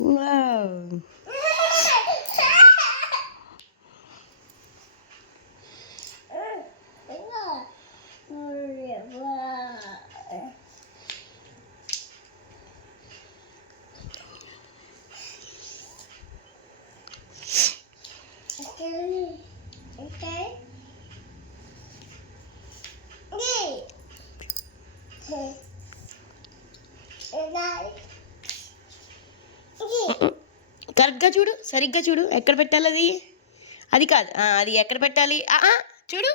Wow. కరెక్ట్గా చూడు, సరిగ్గా చూడు, ఎక్కడ పెట్టాలి అది. అది కాదు, అది ఎక్కడ పెట్టాలి. చూడు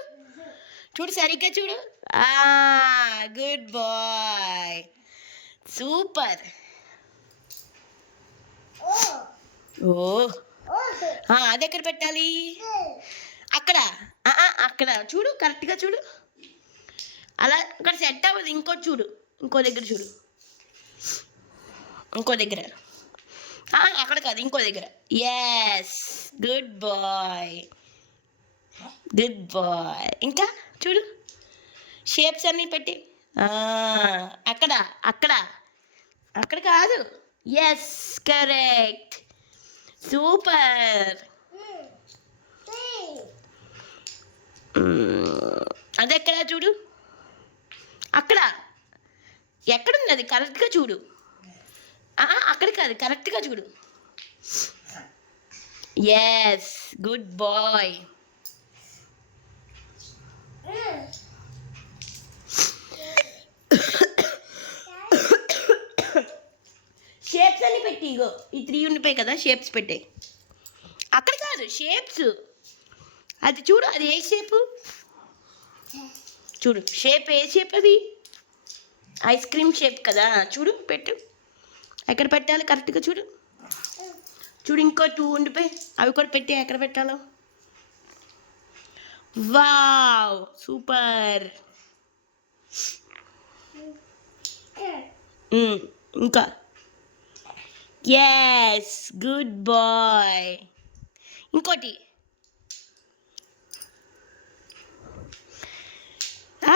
చూడు, సరిగ్గా చూడు. Good bye, super. ఓ, అది ఎక్కడ పెట్టాలి. అక్కడ, అక్కడ చూడు, కరెక్ట్గా చూడు. అలా ఇక్కడ సెట్ అవ్వదు. ఇంకోటి చూడు, ఇంకో దగ్గర చూడు, ఇంకో దగ్గర. అక్కడ కాదు, ఇంకో దగ్గర. Yes, good boy, good boy. ఇంకా చూడు, షేప్స్ అన్నీ పెట్టి. అక్కడ, అక్కడ, అక్కడ కాదు. Yes, correct, super. అది ఎక్కడ చూడు, అక్కడ. ఎక్కడుంది అది, కరెక్ట్గా చూడు. అక్కడ కాదు, కరెక్ట్గా చూడు. Yes, good bye. షేప్స్ అన్ని పెట్టి, ఇగో ఈ 3 ఉండిపోయి కదా, షేప్స్ పెట్టే. అక్కడ కాదు, షేప్స్. అది చూడు, అది ఏ షేపు చూడు. షేప్ ఏ షేప్ అది, ఐస్ క్రీమ్ షేప్ కదా. చూడు, పెట్టు, ఎక్కడ పెట్టాలి కరెక్ట్గా చూడు. చూడు, ఇంకో 2 ఉండిపోయి, అవి కూడా పెట్టి ఎక్కడ పెట్టాలో. Wow, super. ఇంకా ఎస్, గుడ్ బాయ్. ఇంకోటి.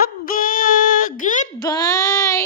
అబ్బా, గుడ్ బాయ్.